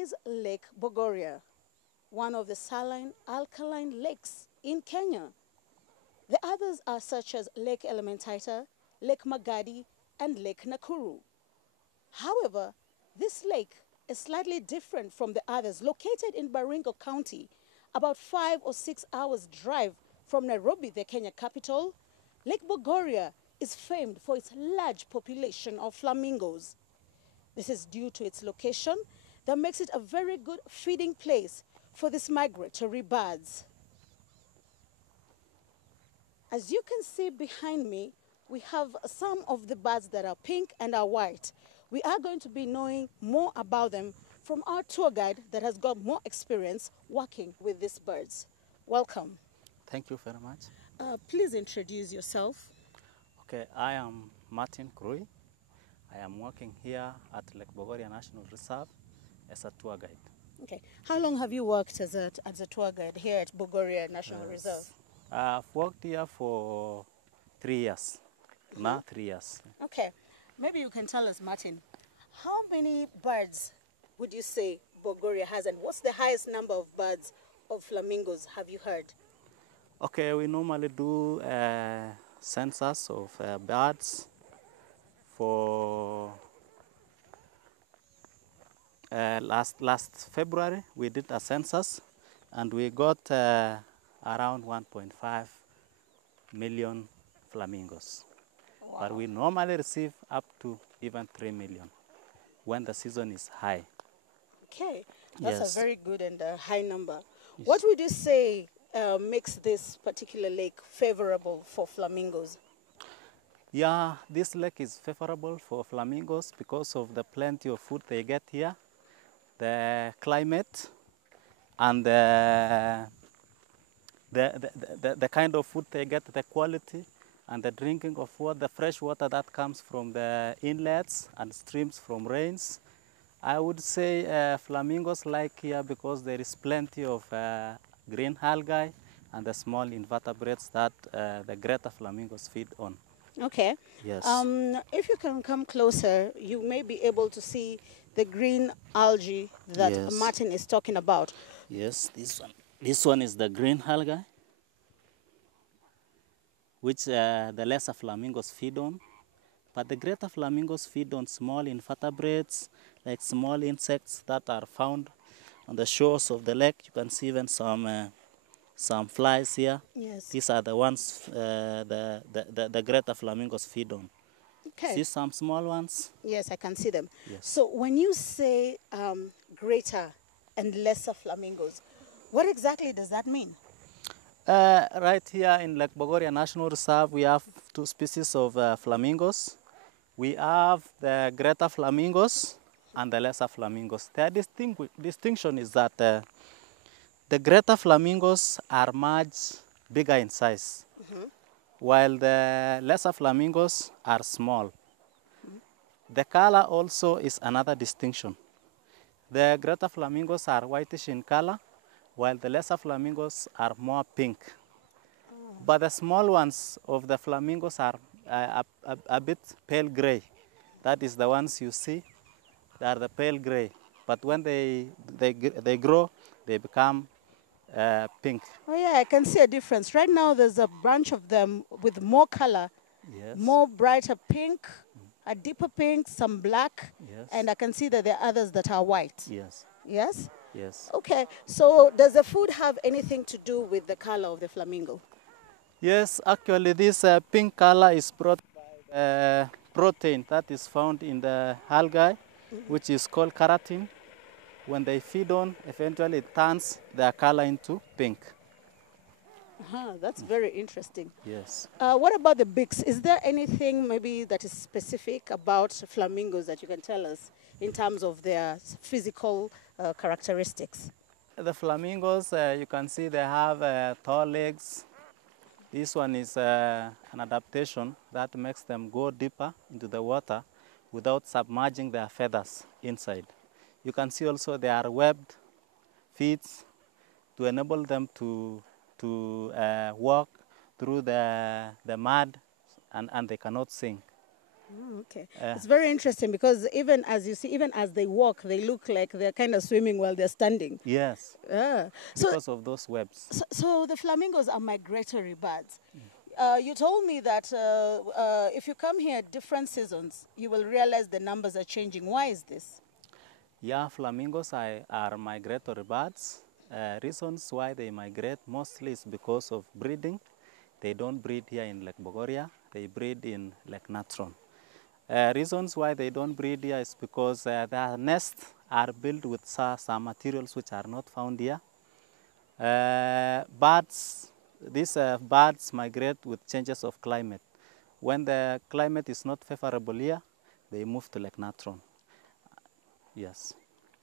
is Lake Bogoria, one of the saline alkaline lakes in Kenya. The others are such as Lake Elementaita, Lake Magadi, and Lake Nakuru. However, this lake is slightly different from the others located in Baringo County, about 5 or 6 hours drive from Nairobi, the Kenya capital. Lake Bogoria is famed for its large population of flamingos. This is due to its location that makes it a very good feeding place for these migratory birds. As you can see behind me, we have some of the birds that are pink and are white. We are going to be knowing more about them from our tour guide that has got more experience working with these birds. Welcome. Thank you very much. Please introduce yourself. Okay, I am Martin Krui. I am working here at Lake Bogoria National Reserve as a tour guide. Okay. How long have you worked as a tour guide here at Bogoria National Reserve? I've worked here for 3 years. Now 3 years. Okay. Maybe you can tell us, Martin, how many birds would you say Bogoria has, and what's the highest number of birds of flamingos have you heard? Okay, we normally do a census of birds for last February. We did a census and we got around 1.5 million flamingos. Wow. But we normally receive up to even 3 million when the season is high. Okay, that's Yes. a very good and high number. Yes. What would you say makes this particular lake favorable for flamingos? Yeah, this lake is favorable for flamingos because of the plenty of food they get here, the climate, and the kind of food they get, the quality, and the drinking of water, the fresh water that comes from the inlets and streams from rains. I would say flamingos like here because there is plenty of green algae and the small invertebrates that the greater flamingos feed on. Okay. Yes. If you can come closer, you may be able to see the green algae that Yes. Martin is talking about. Yes, this one. This one is the green algae, which the lesser flamingos feed on. But the greater flamingos feed on small invertebrates, like small insects that are found on the shores of the lake. You can see even some flies here. Yes. These are the ones the greater flamingos feed on. Okay. See some small ones? Yes, I can see them. Yes. So when you say greater and lesser flamingos, what exactly does that mean? Right here in Lake Bogoria National Reserve, we have 2 species of flamingos. We have the greater flamingos and the lesser flamingos. Their distinction is that the greater flamingos are much bigger in size, while the lesser flamingos are small. The color also is another distinction. The greater flamingos are whitish in color, while the lesser flamingos are more pink. But the small ones of the flamingos are a bit pale gray. That is the ones you see. They are the pale gray. But when they grow, they become pink. Oh yeah, I can see a difference. Right now there's a bunch of them with more color, Yes. more brighter pink, a deeper pink, some black, Yes. and I can see that there are others that are white. Yes. Yes? Yes. Okay, so does the food have anything to do with the color of the flamingo? Yes, actually this pink color is brought by the protein that is found in the algae, which is called keratin. When they feed on, eventually it turns their color into pink. That's very interesting. Yes. What about the beaks? Is there anything maybe that is specific about flamingos that you can tell us in terms of their physical characteristics? The flamingos, you can see they have tall legs. This one is an adaptation that makes them go deeper into the water without submerging their feathers inside. You can see also they are webbed feet to enable them to walk through the mud and they cannot sink. Oh, okay. It's very interesting because even as you see, even as they walk, they look like they're kind of swimming while they're standing. Yes, Ah. So, because of those webs. so the flamingos are migratory birds. You told me that if you come here at different seasons, you will realize the numbers are changing. Why is this? Yeah, flamingos are migratory birds. Reasons why they migrate mostly is because of breeding. They don't breed here in Lake Bogoria, they breed in Lake Natron. Reasons why they don't breed here is because their nests are built with some materials which are not found here. These birds migrate with changes of climate. When the climate is not favorable here, they move to Lake Natron. Yes.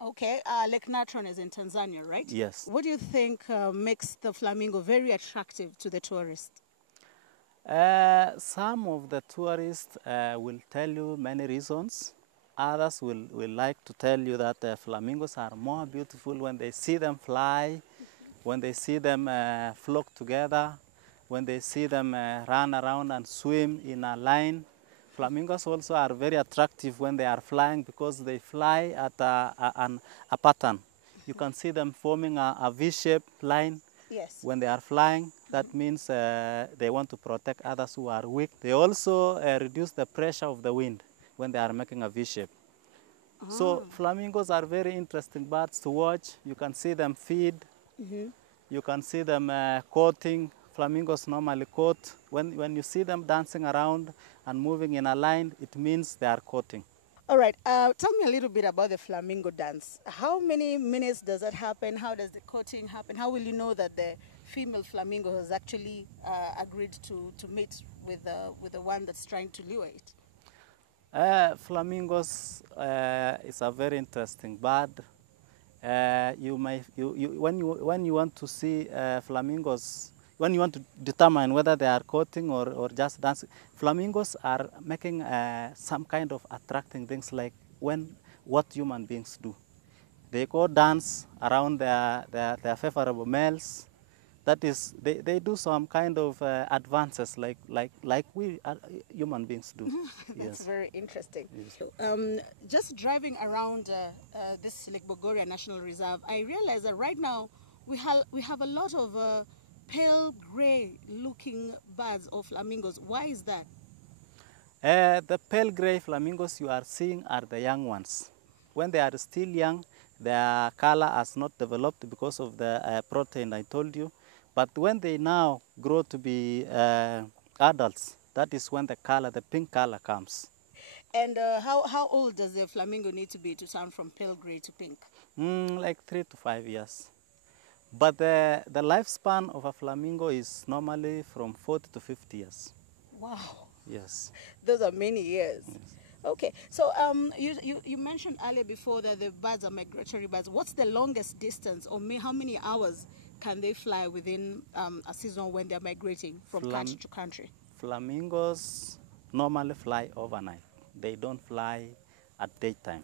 Okay, Lake Natron is in Tanzania, right? Yes. What do you think makes the flamingo very attractive to the tourist? Some of the tourists will tell you many reasons. Others will like to tell you that flamingos are more beautiful when they see them fly, when they see them flock together, when they see them run around and swim in a line. Flamingos also are very attractive when they are flying because they fly at a pattern. You can see them forming a V-shaped line. Yes. When they are flying. That means they want to protect others who are weak. They also reduce the pressure of the wind when they are making a V-shape. So flamingos are very interesting birds to watch. You can see them feed. You can see them courting. Flamingos normally court. When you see them dancing around and moving in a line, it means they are courting. All right, tell me a little bit about the flamingo dance. How many minutes does that happen? How does the courting happen? How will you know that the female flamingo has actually agreed to mate with the one that's trying to lure it? Flamingos is a very interesting bird. When you want to see flamingos, when you want to determine whether they are courting or just dancing, flamingos are making some kind of attracting things like what human beings do. They go dance around their favorable males. That is, they do some kind of advances like we human beings do. That's Yes. very interesting. Yes. Just driving around this Lake Bogoria National Reserve, I realize that right now we have a lot of pale gray looking birds or flamingos. Why is that? The pale gray flamingos you are seeing are the young ones. When they are still young, their color has not developed because of the protein I told you. But when they now grow to be adults, that is when the color, the pink color comes. And how old does the flamingo need to be to turn from pale gray to pink? Like 3 to 5 years. But the lifespan of a flamingo is normally from 40 to 50 years. Wow. Yes. Those are many years. Yes. Okay, so you mentioned earlier before that the birds are migratory birds. What's the longest distance, or how many hours can they fly within a season when they're migrating from country to country? Flamingos normally fly overnight. They don't fly at daytime.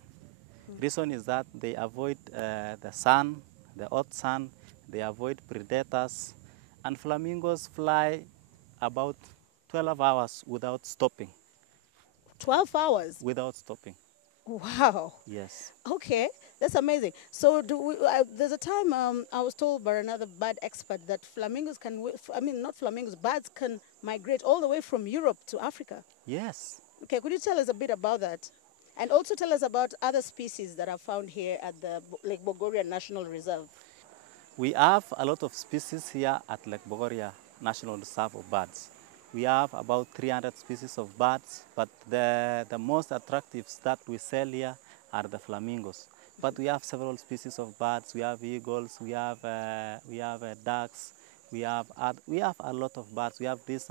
Reason is that they avoid the sun, the hot sun, they avoid predators, and flamingos fly about 12 hours without stopping. 12 hours? Without stopping. Wow. Yes. Okay, that's amazing. So there's a time I was told by another bird expert that flamingos not flamingos, birds can migrate all the way from Europe to Africa. Yes. Okay, could you tell us a bit about that? And also tell us about other species that are found here at the Lake Bogoria National Reserve. We have a lot of species here at Lake Bogoria National Reserve of birds. We have about 300 species of birds, but the most attractive that we sell here are the flamingos. But we have several species of birds. We have eagles, we have ducks, we have a lot of birds. We have these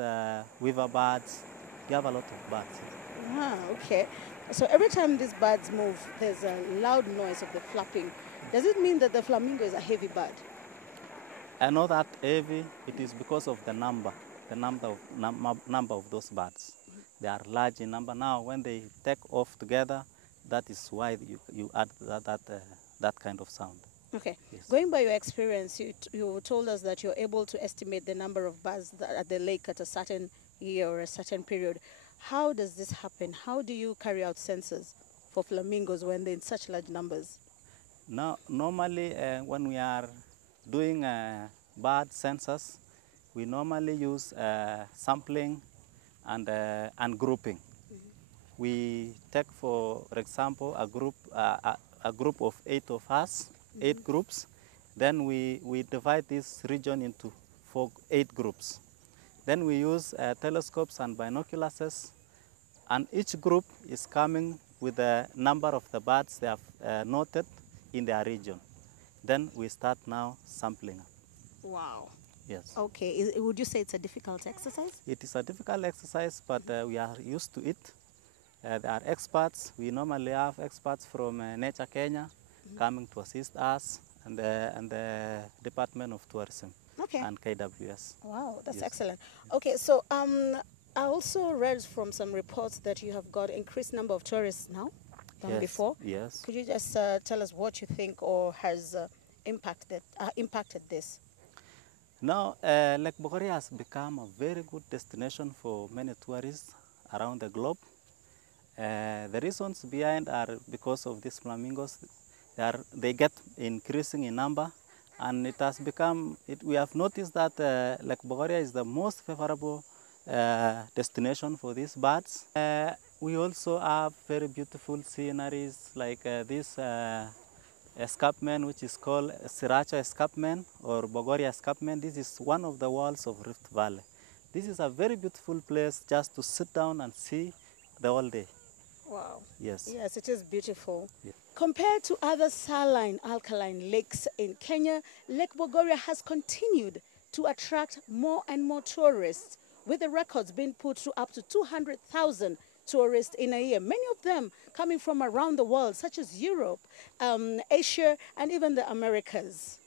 weaver birds. We have a lot of birds. Ah, okay. So every time these birds move, there's a loud noise of the flapping. Does it mean that the flamingo is a heavy bird? Not that heavy. It is because of the number of those birds. They are large in number. Now, when they take off together, that is why you add that kind of sound. Okay. Yes. Going by your experience, you told us that you're able to estimate the number of birds at the lake at a certain year or a certain period. How does this happen? How do you carry out census for flamingos when they're in such large numbers? Now, normally when we are doing bird census, we normally use sampling and grouping. We take, for example, a group of 8 of us, 8 groups. Then we divide this region into 8 groups. Then we use telescopes and binoculars, and each group is coming with the number of the birds they have noted in their region. Then we start now sampling. Wow. Yes. Okay. Would you say it's a difficult exercise? It is a difficult exercise, but we are used to it. There are experts. We normally have experts from Nature Kenya coming to assist us, and the Department of Tourism and KWS. Wow, that's Yes. excellent. Okay, so I also read from some reports that you have got increased number of tourists now than Yes. before. Yes. Could you just tell us what you think or has impacted this? Now, Lake Bogoria has become a very good destination for many tourists around the globe. The reasons behind are because of these flamingos. They get increasing in number, and it has become, we have noticed that Lake Bogoria is the most favorable destination for these birds. We also have very beautiful sceneries like this escarpment, which is called Sriracha escarpment or Bogoria escarpment. This is one of the walls of Rift Valley. This is a very beautiful place just to sit down and see the whole day. Wow. Yes. Yes, it is beautiful. Yeah. Compared to other saline alkaline lakes in Kenya, Lake Bogoria has continued to attract more and more tourists, with the records being put to up to 200,000 tourists in a year, many of them coming from around the world, such as Europe, Asia, and even the Americas.